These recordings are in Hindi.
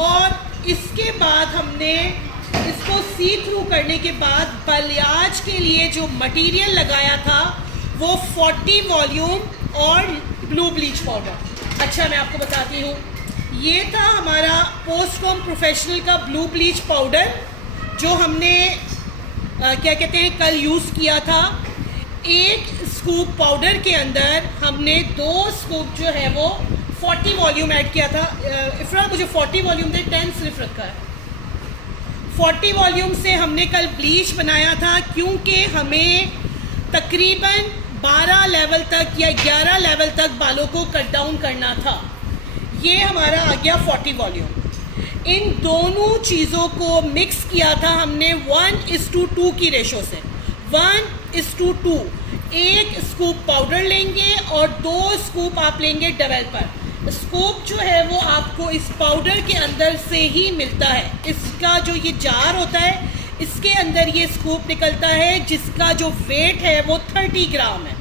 और इसके बाद हमने इसको सी थ्रू करने के बाद बलियाज के लिए जो मटेरियल लगाया था वो 40 वॉल्यूम और ब्लू ब्लीच पाउडर। अच्छा, मैं आपको बताती हूँ, ये था हमारा पोस्टकॉम प्रोफेशनल का ब्लू ब्लीच पाउडर जो हमने क्या कहते हैं कल यूज़ किया था। एक स्कूप पाउडर के अंदर हमने 2 स्कूप जो है वो 40 वॉल्यूम ऐड किया था। इफ़रा मुझे 40 वॉल्यूम दे, 10 सिर्फ रखा है। 40 वॉल्यूम से हमने कल ब्लीच बनाया था क्योंकि हमें तकरीबन 12 लेवल तक या 11 लेवल तक बालों को कट डाउन करना था। ये हमारा आ गया 40 वॉल्यूम। इन दोनों चीज़ों को मिक्स किया था हमने 1:2 की रेशो से। 1:2, 1 स्कूप पाउडर लेंगे और 2 स्कूप आप लेंगे डेवलपर। स्कूप जो है वो आपको इस पाउडर के अंदर से ही मिलता है। इसका जो ये जार होता है इसके अंदर ये स्कूप निकलता है जिसका जो वेट है वो 30 ग्राम है।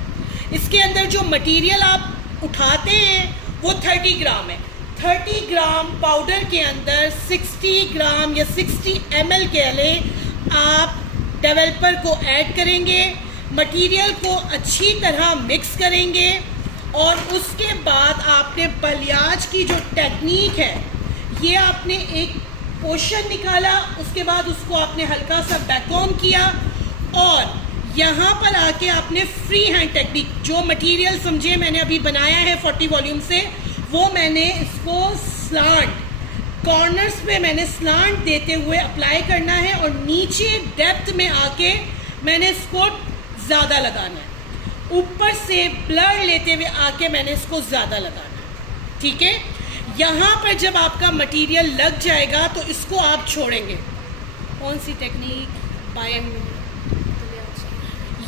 इसके अंदर जो मटेरियल आप उठाते हैं वो 30 ग्राम है। 30 ग्राम पाउडर के अंदर 60 ग्राम या 60 ml के लिए आप डेवलपर को ऐड करेंगे, मटेरियल को अच्छी तरह मिक्स करेंगे और उसके बाद आपने बलियाज की जो टेक्निक है ये आपने एक पोर्शन निकाला, उसके बाद उसको आपने हल्का सा बैककॉम किया और यहाँ पर आके आपने फ्री हैंड टेक्निक, जो मटेरियल समझे मैंने अभी बनाया है 40 वॉल्यूम से, वो मैंने इसको स्लांट कॉर्नर्स पे मैंने स्लांट देते हुए अप्लाई करना है और नीचे डेप्थ में आके मैंने इसको ज़्यादा लगाना है। ऊपर से ब्लर लेते हुए आके मैंने इसको ज़्यादा लगाना है। ठीक है, यहाँ पर जब आपका मटेरियल लग जाएगा तो इसको आप छोड़ेंगे। कौन सी टेक्निक?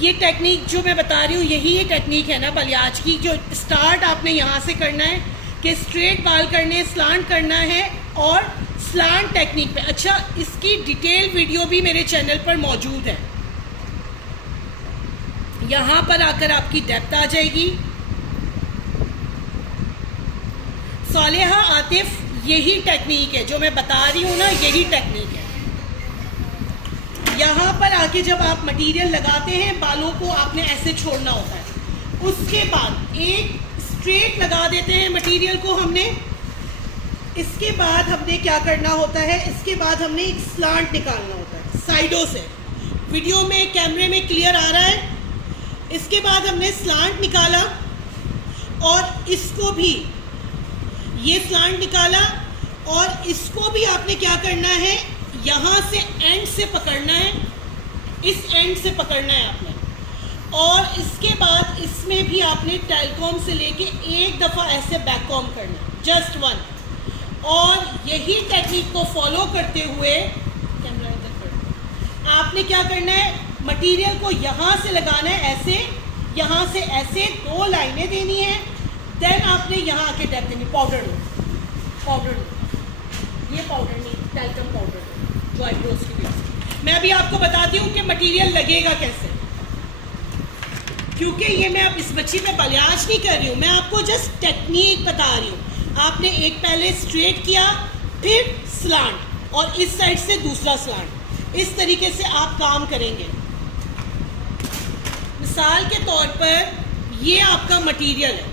ये टेक्निक जो मैं बता रही हूँ यही ये टेक्निक है ना बलियाज की। जो स्टार्ट आपने यहाँ से करना है कि स्ट्रेट बाल करने, स्लांट करना है और स्लांट टेक्निक पे। अच्छा, इसकी डिटेल वीडियो भी मेरे चैनल पर मौजूद है। यहाँ पर आकर आपकी डेप्थ आ जाएगी। सालेहा आतिफ, यही टेक्निक है जो मैं बता रही हूँ ना, यही टेक्निक है। यहाँ पर आके जब आप मटेरियल लगाते हैं बालों को आपने ऐसे छोड़ना होता है। उसके बाद एक स्ट्रेट लगा देते हैं मटेरियल को हमने। इसके बाद हमने क्या करना होता है, इसके बाद हमने एक स्लांट निकालना होता है साइडों से। वीडियो में कैमरे में क्लियर आ रहा है। इसके बाद हमने स्लांट निकाला और इसको भी ये स्लांट निकाला और इसको भी आपने क्या करना है, यहाँ से एंड से पकड़ना है, इस एंड से पकड़ना है आपने। और इसके बाद इसमें भी आपने टेलकॉम से लेके एक दफ़ा ऐसे बैककॉम करना है, जस्ट 1। और यही टेक्निक को फॉलो करते हुए कैमरा इधर कर, आपने क्या करना है, मटेरियल को यहाँ से लगाना है ऐसे, यहाँ से ऐसे 2 लाइनें देनी है। देन आपने यहाँ आके डेप्थ देनी। पाउडर लो, पाउडर लो, ये पाउडर नहीं, टेलकम पाउडर जो आईब्रोज की बेस। मैं अभी आपको बताती हूँ कि मटेरियल लगेगा कैसे, क्योंकि ये मैं अब इस बच्ची पे बलियाज नहीं कर रही हूँ, मैं आपको जस्ट टेक्निक बता रही हूँ। आपने एक पहले स्ट्रेट किया, फिर स्लांट और इस साइड से दूसरा स्लांट, इस तरीके से आप काम करेंगे। मिसाल के तौर पर ये आपका मटेरियल है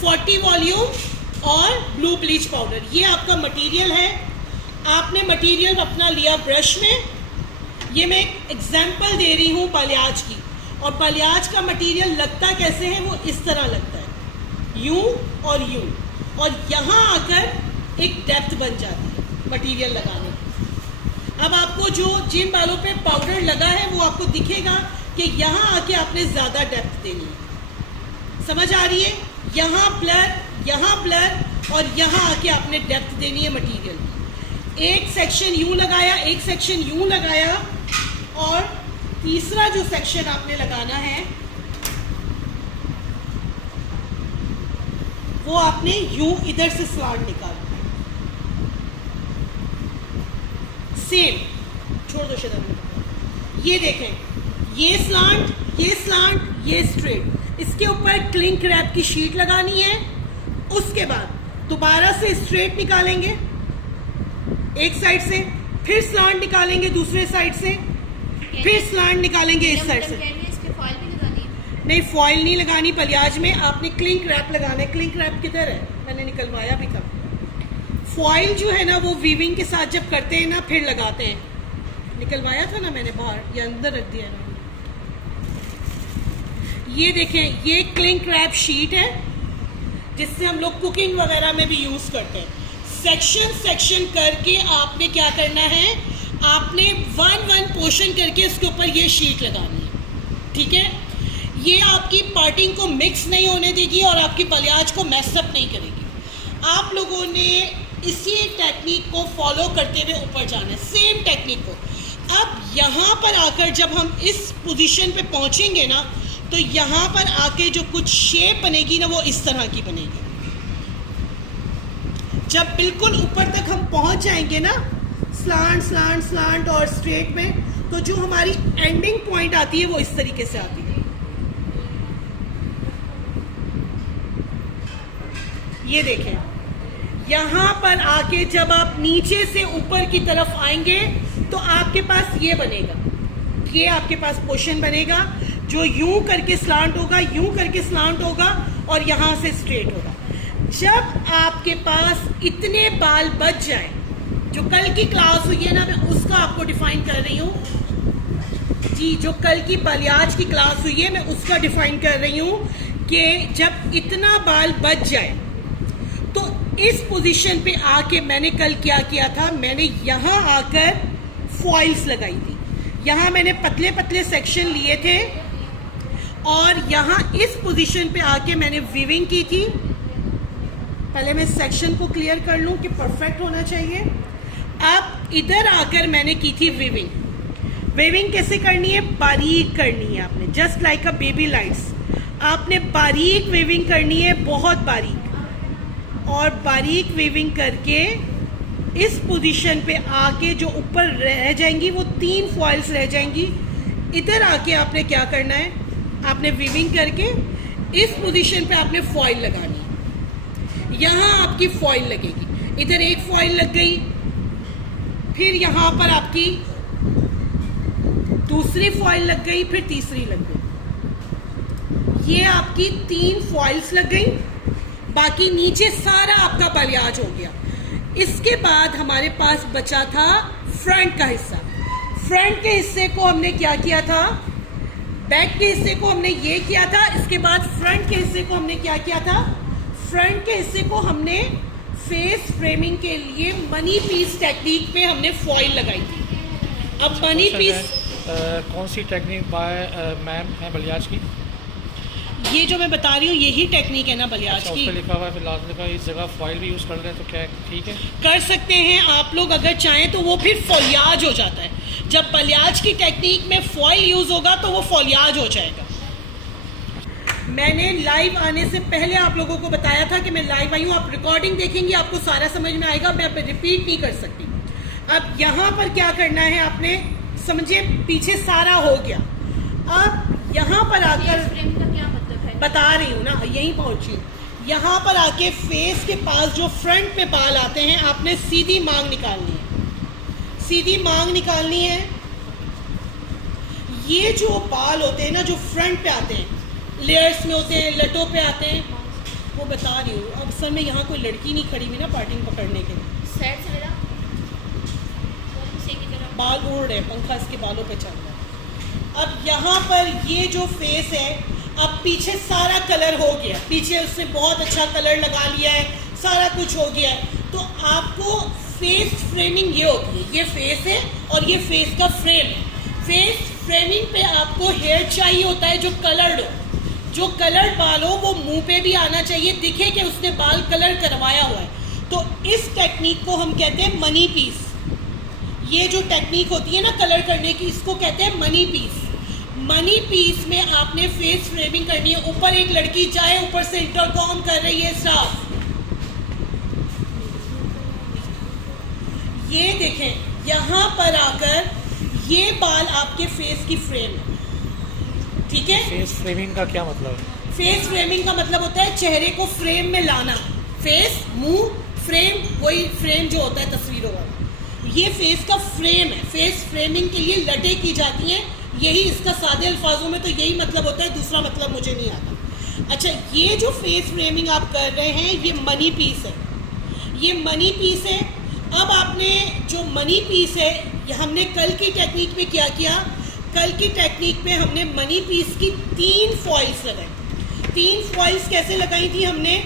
40 वॉल्यूम और ब्लू ब्लीच पाउडर, ये आपका मटेरियल है। आपने मटेरियल अपना लिया ब्रश में, ये मैं एग्जाम्पल दे रही हूँ बलियाज की। और बलियाज का मटेरियल लगता कैसे है, वो इस तरह लगता है, यूं और यूं, और यहाँ आकर एक डेप्थ बन जाती है मटेरियल लगाने की। अब आपको जो जिन बालों पे पाउडर लगा है वो आपको दिखेगा कि यहाँ आके आपने ज़्यादा डेप्थ देनी है। समझ आ रही है? यहाँ ब्लर और यहाँ आके आपने डेप्थ देनी है मटेरियल की। एक सेक्शन यूं लगाया, एक सेक्शन यूं लगाया, और तीसरा जो सेक्शन आपने लगाना है वो आपने यूं इधर से स्लांट निकालना। सेम, छोड़ दो शेदर। ये देखें, ये स्लांट, ये स्लांट, ये स्ट्रेट। इसके ऊपर क्लिंक रैप की शीट लगानी है। उसके बाद दोबारा से स्ट्रेट निकालेंगे, एक साइड से, फिर स्लांट निकालेंगे दूसरे साइड से, फिर स्लांट निकालेंगे इस साइड से। फॉइल भी लगानी है? नहीं, फॉइल नहीं लगानी। बलियाज में आपने क्लिंक रैप लगाना है। क्लिंक रैप किधर है? मैंने निकलवाया भी था। फॉइल जो है ना वो वीविंग के साथ जब करते हैं ना फिर लगाते हैं। निकलवाया था ना मैंने बाहर, या अंदर रख दिया ना। ये देखें, ये क्लिंक रैप शीट है जिससे हम लोग कुकिंग वगैरह में भी यूज करते हैं। सेक्शन सेक्शन करके आपने क्या करना है, आपने वन पोर्शन करके उसके ऊपर ये शीट लगानी है। ठीक है, ये आपकी पार्टिंग को मिक्स नहीं होने देगी और आपकी बलियाज को मैसअप नहीं करेगी। आप लोगों ने इसी टेक्निक को फॉलो करते हुए ऊपर जाना है, सेम टेक्निक को। अब यहाँ पर आकर जब हम इस पोजीशन पे पहुँचेंगे ना, तो यहाँ पर आके जो कुछ शेप बनेगी ना वो इस तरह की बनेगी। जब बिल्कुल ऊपर तक हम पहुँच जाएंगे ना, स्लांट स्लांट स्लांट और स्ट्रेट में, तो जो हमारी एंडिंग पॉइंट आती है वो इस तरीके से आती है। ये देखें, यहाँ पर आके जब आप नीचे से ऊपर की तरफ आएंगे तो आपके पास ये बनेगा, ये आपके पास पोर्शन बनेगा जो यूं करके स्लांट होगा, यूं करके स्लांट होगा और यहाँ से स्ट्रेट होगा। जब आपके पास इतने बाल बच जाए, जो कल की क्लास हुई है ना, मैं उसका आपको डिफाइन कर रही हूँ जी, जो कल की बलियाज की क्लास हुई है मैं उसका डिफाइन कर रही हूँ कि जब इतना बाल बच जाए तो इस पोजीशन पे आके मैंने कल क्या किया था, मैंने यहाँ आकर फॉइल्स लगाई थी। यहाँ मैंने पतले पतले सेक्शन लिए थे और यहाँ इस पोजीशन पे आके मैंने वीविंग की थी। पहले मैं सेक्शन को क्लियर कर लूँ कि परफेक्ट होना चाहिए। अब इधर आकर मैंने की थी वीविंग। वीविंग कैसे करनी है? बारीक करनी है आपने, just like a baby lights. आपने बारीक वीविंग करनी है, बहुत बारीक। और बारीक वीविंग करके इस पोजीशन पे आके जो ऊपर रह जाएंगी वो 3 फॉइल्स रह जाएंगी। इधर आके आपने क्या करना है, आपने वीविंग करके इस पोजीशन पे आपने फॉइल लगानी है। यहाँ आपकी फॉइल लगेगी, इधर एक फॉइल लग गई, फिर यहाँ पर आपकी दूसरी फॉइल लग गई, फिर तीसरी लग गई। ये आपकी 3 फॉइल्स लग गई। बाकी नीचे सारा आपका बलियाज हो गया। इसके बाद हमारे पास बचा था फ्रंट का हिस्सा। फ्रंट के हिस्से को हमने क्या किया था, बैक के हिस्से को हमने ये किया था। इसके बाद फ्रंट के हिस्से को हमने क्या किया था, फ्रंट के हिस्से को हमने फेस फ्रेमिंग के लिए मनी पीस टेक्निक पे हमने फॉइल लगाई थी। अब मनी पीस कौन सी टेक्निक बाय मैम है बलियाज की? ये जो मैं बता रही हूँ यही टेक्निक है ना बलियाज की। लिखा हुआ है, फिर लास्ट लिखा है, इस जगह फॉइल भी यूज़ कर रहे हैं, तो क्या ठीक है? कर सकते हैं आप लोग अगर चाहें तो, वो फिर फॉलियाज हो जाता है। जब बलियाज की टेक्निक में फॉइल यूज होगा तो वो फॉलियाज हो जाएगा। मैंने लाइव आने से पहले आप लोगों को बताया था कि मैं लाइव आई हूँ। आप रिकॉर्डिंग देखेंगे आपको सारा समझ में आएगा, मैं रिपीट नहीं कर सकती। अब यहाँ पर क्या करना है, आपने समझे, पीछे सारा हो गया। अब यहाँ पर आकर बता रही हूँ ना, यहीं पहुंची। यहाँ पर आके फेस के पास जो फ्रंट पे बाल आते हैं, आपने सीधी मांग निकालनी है। सीधी मांग निकालनी है। ये जो बाल होते हैं ना, जो फ्रंट पे आते हैं, लेयर्स में होते हैं, लटों पे आते हैं, वो बता रही हूँ। अब सर में यहाँ कोई लड़की नहीं खड़ी हुई ना पार्टिंग पकड़ने के लिए। बाल उड़ रहे, पंखा इसके बालों पे चल रहा है। अब यहाँ पर ये जो फेस है, अब पीछे सारा कलर हो गया, पीछे उसने बहुत अच्छा कलर लगा लिया है, सारा कुछ हो गया है। तो आपको फेस फ्रेमिंग ये होती है, ये फेस है और ये फेस का फ्रेम है। फेस फ्रेमिंग पे आपको हेयर चाहिए होता है जो कलर्ड हो, जो कलर्ड बाल हो वो मुंह पे भी आना चाहिए, दिखे कि उसने बाल कलर करवाया हुआ है। तो इस टेक्निक को हम कहते हैं मनी पीस। ये जो टेक्निक होती है ना कलर करने की, इसको कहते हैं मनी पीस। मनी पीस में आपने फेस फ्रेमिंग करनी है। ऊपर एक लड़की जाए, ऊपर से इंटरकॉम कर रही है स्टाफ, ये देखें, यहाँ पर आकर ये बाल आपके फेस की फ्रेम है। ठीक है, फेस फ्रेमिंग का क्या मतलब है? फेस फ्रेमिंग का मतलब होता है चेहरे को फ्रेम में लाना। फेस, मुंह, फ्रेम, वही फ्रेम जो होता है तस्वीरों वाला। ये फेस का फ्रेम है, फेस फ्रेमिंग के लिए लटें की जाती हैं, यही इसका सादे अल्फाजों में तो यही मतलब होता है, दूसरा मतलब मुझे नहीं आता। अच्छा, ये जो फेस फ्रेमिंग आप कर रहे हैं ये मनी पीस है, ये मनी पीस है। अब आपने जो मनी पीस है, ये हमने कल की टेक्निक में क्या किया, कल की टेक्निक में हमने मनी पीस की 3 फॉइल्स लगाई। 3 फॉइल्स कैसे लगाई थी हमने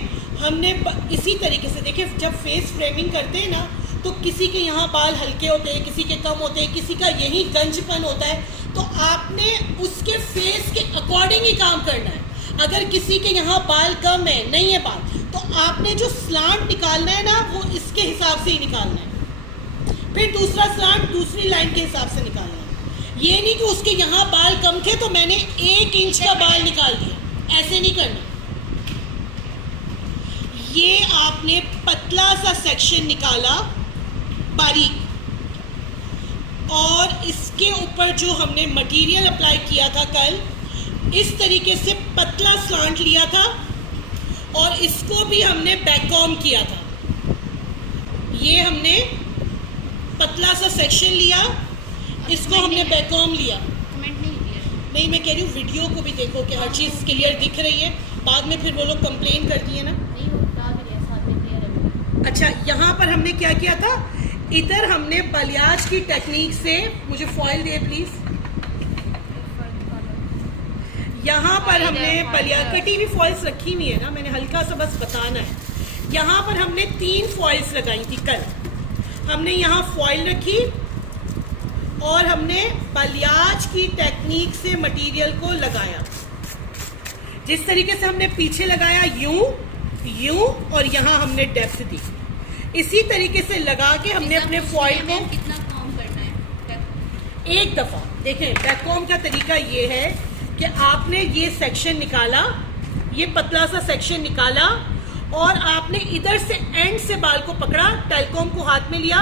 इसी तरीके से, देखिए जब फेस फ्रेमिंग करते हैं ना तो किसी के यहाँ बाल हल्के होते हैं, किसी के कम होते हैं, किसी का यही गंजपन होता है, तो आपने उसके फेस के अकॉर्डिंग ही काम करना है। अगर किसी के यहाँ बाल कम है, नहीं है बाल, तो आपने जो स्लांट निकालना है ना वो इसके हिसाब से ही निकालना है, फिर दूसरा स्लांट दूसरी लाइन के हिसाब से निकालना है। ये नहीं कि उसके यहाँ बाल कम थे तो मैंने 1 इंच का बाल निकाल दिया, ऐसे नहीं करना। ये आपने पतला सा सेक्शन निकाला बारीक, और इसके ऊपर जो हमने मटेरियल अप्लाई किया था कल, इस तरीके से पतला स्लांट लिया था और इसको भी हमने बैककॉम किया था। ये हमने पतला सा सेक्शन लिया, इसको हमने बैककॉम लिया। कमेंट नहीं किया। नहीं, मैं कह रही हूँ वीडियो को भी देखो कि हर चीज़ क्लियर दिख रही है, बाद में फिर वो लोग कंप्लेन कर दिए ना। नहीं हो डाल दिया, साथ में क्लियर है। अच्छा, यहाँ पर हमने क्या किया था, इधर हमने बलियाज की टेक्निक से, मुझे फॉइल दे प्लीज, यहाँ पर हमने बलियाज कटी हुई फॉइल्स रखी हुई है ना, मैंने हल्का सा बस बताना है। यहाँ पर हमने 3 फॉइल्स लगाई थी कल, हमने यहाँ फॉइल रखी और हमने बलियाज की टेक्निक से मटेरियल को लगाया। जिस तरीके से हमने पीछे लगाया यूं और यहाँ हमने डेप्थ दी, इसी तरीके से लगा के हमने अपने फॉइल को कितना काम करना है एक दफा। देखें, बैककॉम का तरीका ये है कि आपने ये सेक्शन निकाला, ये पतला सा सेक्शन निकाला और आपने इधर से एंड से बाल को पकड़ा, टेलकॉम को हाथ में लिया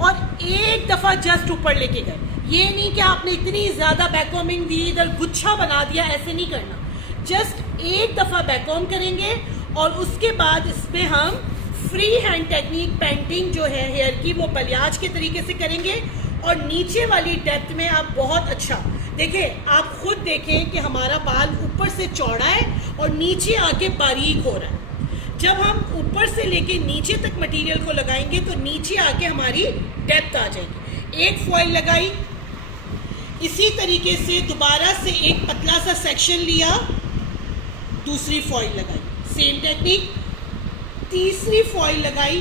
और एक दफा जस्ट ऊपर लेके गए। ये नहीं कि आपने इतनी ज्यादा बैककॉमिंग दी, इधर गुच्छा बना दिया, ऐसे नहीं करना। जस्ट एक दफा बैककॉम करेंगे और उसके बाद इसमें हम फ्री हैंड टेक्निक पेंटिंग जो है हेयर की, वो बलियाज के तरीके से करेंगे। और नीचे वाली डेप्थ में आप बहुत अच्छा देखिए, आप खुद देखें कि हमारा बाल ऊपर से चौड़ा है और नीचे आके बारीक हो रहा है। जब हम ऊपर से लेके नीचे तक मटेरियल को लगाएंगे तो नीचे आके हमारी डेप्थ आ जाएगी। एक फॉइल लगाई, इसी तरीके से दोबारा से एक पतला सा सेक्शन लिया, दूसरी फॉइल लगाई, सेम टेक्निक, तीसरी फॉइल लगाई,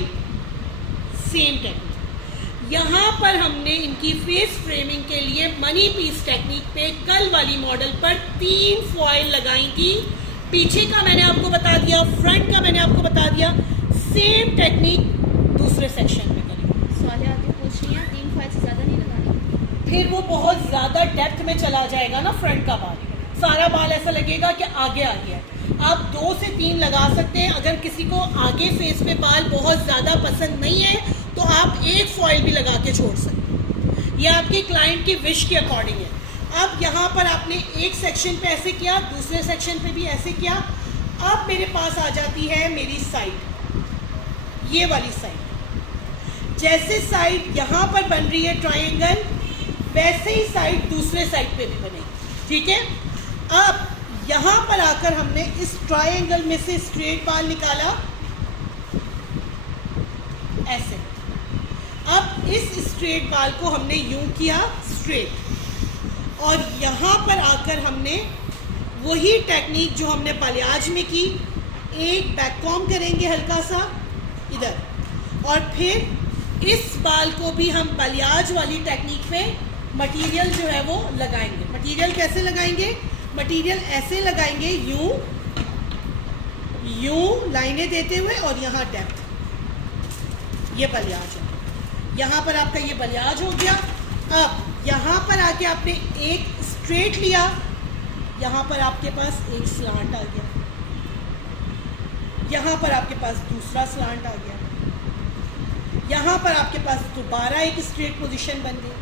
सेम टेक्निक। यहाँ पर हमने इनकी फेस फ्रेमिंग के लिए मनी पीस टेक्निक पे कल वाली मॉडल पर 3 फॉइल लगाई थी। पीछे का मैंने आपको बता दिया, फ्रंट का मैंने आपको बता दिया, सेम टेक्निक दूसरे सेक्शन में करेंगे। सवाल आगे पूछ रही हैं, 3 फाइल से ज़्यादा नहीं लगानी, फिर वो बहुत ज़्यादा डेप्थ में चला जाएगा ना फ्रंट का बाल, सारा बाल ऐसा लगेगा कि आगे आ गया। आप 2 से 3 लगा सकते हैं। अगर किसी को आगे फेस पे बाल बहुत ज़्यादा पसंद नहीं है तो आप एक फॉइल भी लगा के छोड़ सकते हैं, यह आपके क्लाइंट की विश के अकॉर्डिंग है। अब यहाँ पर आपने एक सेक्शन पे ऐसे किया, दूसरे सेक्शन पे भी ऐसे किया। अब मेरे पास आ जाती है मेरी साइड, ये वाली साइड। जैसे साइड यहाँ पर बन रही है ट्रायंगल, वैसे ही साइड दूसरे साइड पे भी बनेगी, ठीक है। अब यहाँ पर आकर हमने इस ट्रायंगल में से स्ट्रेट बाल निकाला ऐसे। अब इस स्ट्रेट बाल को हमने यूं किया स्ट्रेट, और यहाँ पर आकर हमने वही टेक्निक जो हमने बलियाज में की, एक बैककॉम करेंगे हल्का सा इधर, और फिर इस बाल को भी हम बलियाज वाली टेक्निक पे मटेरियल जो है वो लगाएंगे। मटेरियल कैसे लगाएंगे? मटेरियल ऐसे लगाएंगे, यूं लाइनें देते हुए, और यहाँ डेप्थ, ये बलियाज हो गया। यहाँ पर आपका ये बलियाज हो गया। अब यहाँ पर आके आपने एक स्ट्रेट लिया, यहाँ पर आपके पास एक स्लांट आ गया, यहाँ पर आपके पास दूसरा स्लांट आ गया, यहाँ पर आपके पास दोबारा एक स्ट्रेट पोजीशन बन गई,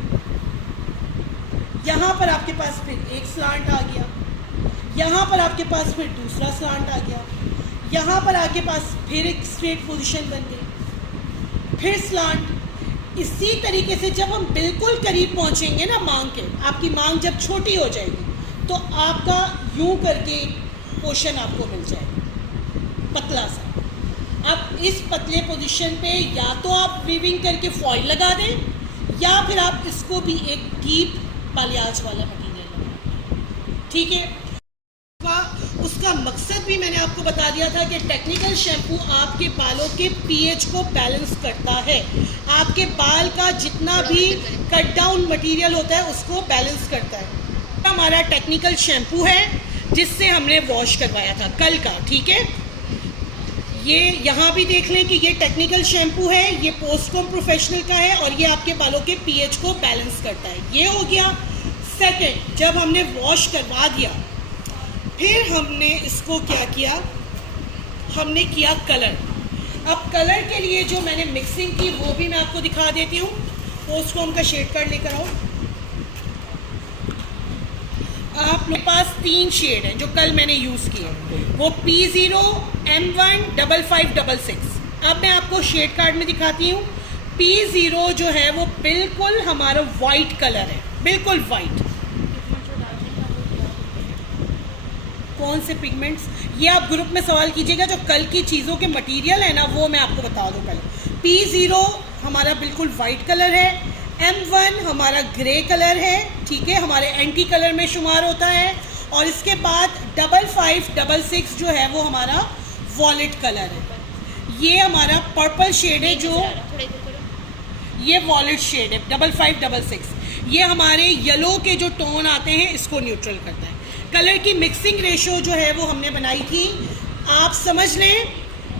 यहाँ पर आपके पास फिर एक स्लांट आ गया, यहाँ पर आपके पास फिर दूसरा स्लांट आ गया, यहाँ पर आपके पास फिर एक स्ट्रेट पोजीशन बन गई, फिर स्लांट। इसी तरीके से जब हम बिल्कुल करीब पहुंचेंगे ना मांग के, आपकी मांग जब छोटी हो जाएगी तो आपका यूं करके पोर्शन आपको मिल जाएगा पतला सा। अब इस पतले पोजीशन पे या तो आप वीविंग करके फॉइल लगा दें या फिर आप इसको भी एक डीप बालियाज वाला मटीरियल लगाएं, ठीक है। उसका मकसद भी मैंने आपको बता दिया था कि टेक्निकल शैम्पू आपके बालों के पीएच को बैलेंस करता है, आपके बाल का जितना भी कट डाउन मटेरियल होता है उसको बैलेंस करता है। हमारा टेक्निकल शैम्पू है जिससे हमने वॉश करवाया था कल का, ठीक है। ये यहाँ भी देख लें कि ये टेक्निकल शैम्पू है, ये पोस्टकॉम प्रोफेशनल का है और ये आपके बालों के पीएच को बैलेंस करता है। ये हो गया। सेकंड, जब हमने वॉश करवा दिया फिर हमने इसको क्या किया, हमने किया कलर। अब कलर के लिए जो मैंने मिक्सिंग की वो भी मैं आपको दिखा देती हूँ। पोस्टकॉम का शेड कार्ड लेकर आओ। आप लोग पास 3 शेड हैं जो कल मैंने यूज़ किए, वो P0, M1, 5566। अब मैं आपको शेड कार्ड में दिखाती हूँ। P0 जो है वो बिल्कुल हमारा वाइट कलर है, बिल्कुल वाइट। कौन से पिगमेंट्स, ये आप ग्रुप में सवाल कीजिएगा। जो कल की चीज़ों के मटेरियल है ना वो मैं आपको बता दूँ पहले। P0 हमारा बिल्कुल वाइट कलर है, M1 हमारा ग्रे कलर है, ठीक है, हमारे एंटी कलर में शुमार होता है। और इसके बाद 5566 जो है वो हमारा वॉलेट कलर है। ये हमारा पर्पल शेड है, जो ये वॉलेट शेड है 5566। ये हमारे येलो के जो टोन आते हैं इसको न्यूट्रल करता है। कलर की मिक्सिंग रेशो जो है वो हमने बनाई थी। आप समझ लें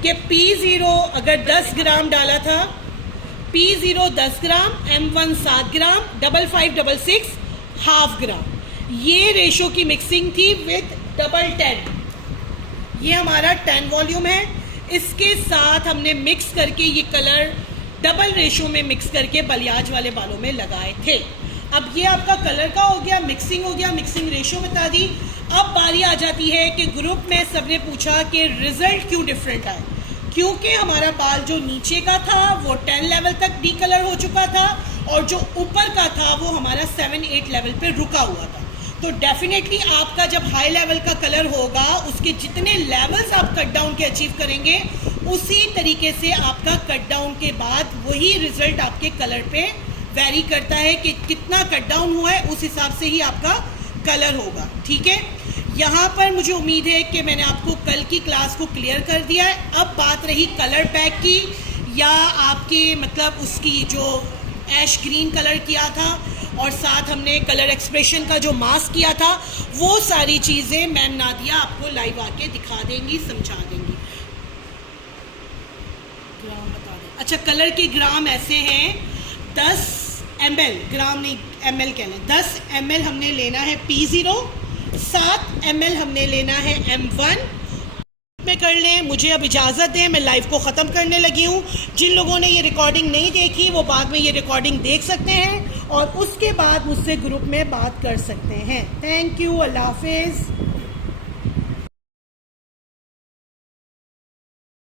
कि P0 अगर 10 ग्राम डाला था, P0 10 ग्राम, M1 7 ग्राम, 5566 हाफ ग्राम, ये रेशो की मिक्सिंग थी विद 10। ये हमारा 10 वॉल्यूम है। इसके साथ हमने मिक्स करके ये कलर डबल रेशो में मिक्स करके बलियाज वाले बालों में लगाए थे। अब ये आपका कलर का हो गया, मिक्सिंग हो गया, मिक्सिंग रेशो बता दी। अब बारी आ जाती है कि ग्रुप में सबने पूछा कि रिजल्ट क्यों डिफरेंट आए। क्योंकि हमारा बाल जो नीचे का था वो 10 लेवल तक डी कलर हो चुका था और जो ऊपर का था वो हमारा 7-8 लेवल पे रुका हुआ था। तो डेफिनेटली आपका जब हाई लेवल का कलर होगा उसके जितने लेवल्स आप कट डाउन के अचीव करेंगे उसी तरीके से आपका कट डाउन के बाद वही रिजल्ट आपके कलर पे वेरी करता है कि कितना कट डाउन हुआ है, उस हिसाब से ही आपका कलर होगा, ठीक है। यहाँ पर मुझे उम्मीद है कि मैंने आपको कल की क्लास को क्लियर कर दिया है। अब बात रही कलर पैक की या आपके मतलब उसकी जो ऐश ग्रीन कलर किया था और साथ हमने कलर एक्सप्रेशन का जो मास्क किया था, वो सारी चीज़ें मैम नादिया आपको लाइव आके दिखा देंगी, समझा देंगी। ग्राम बता दें। अच्छा, कलर के ग्राम ऐसे हैं 10 ml, ग्राम नहीं ml कह लें। 10 ml हमने लेना है P0, 7 ml हमने लेना है M1 में कर लें। मुझे अब इजाज़त दें, मैं लाइव को ख़त्म करने लगी हूँ। जिन लोगों ने ये रिकॉर्डिंग नहीं देखी वो बाद में ये रिकॉर्डिंग देख सकते हैं और उसके बाद मुझसे ग्रुप में बात कर सकते हैं। थैंक यू, अल्लाह हाफिज़।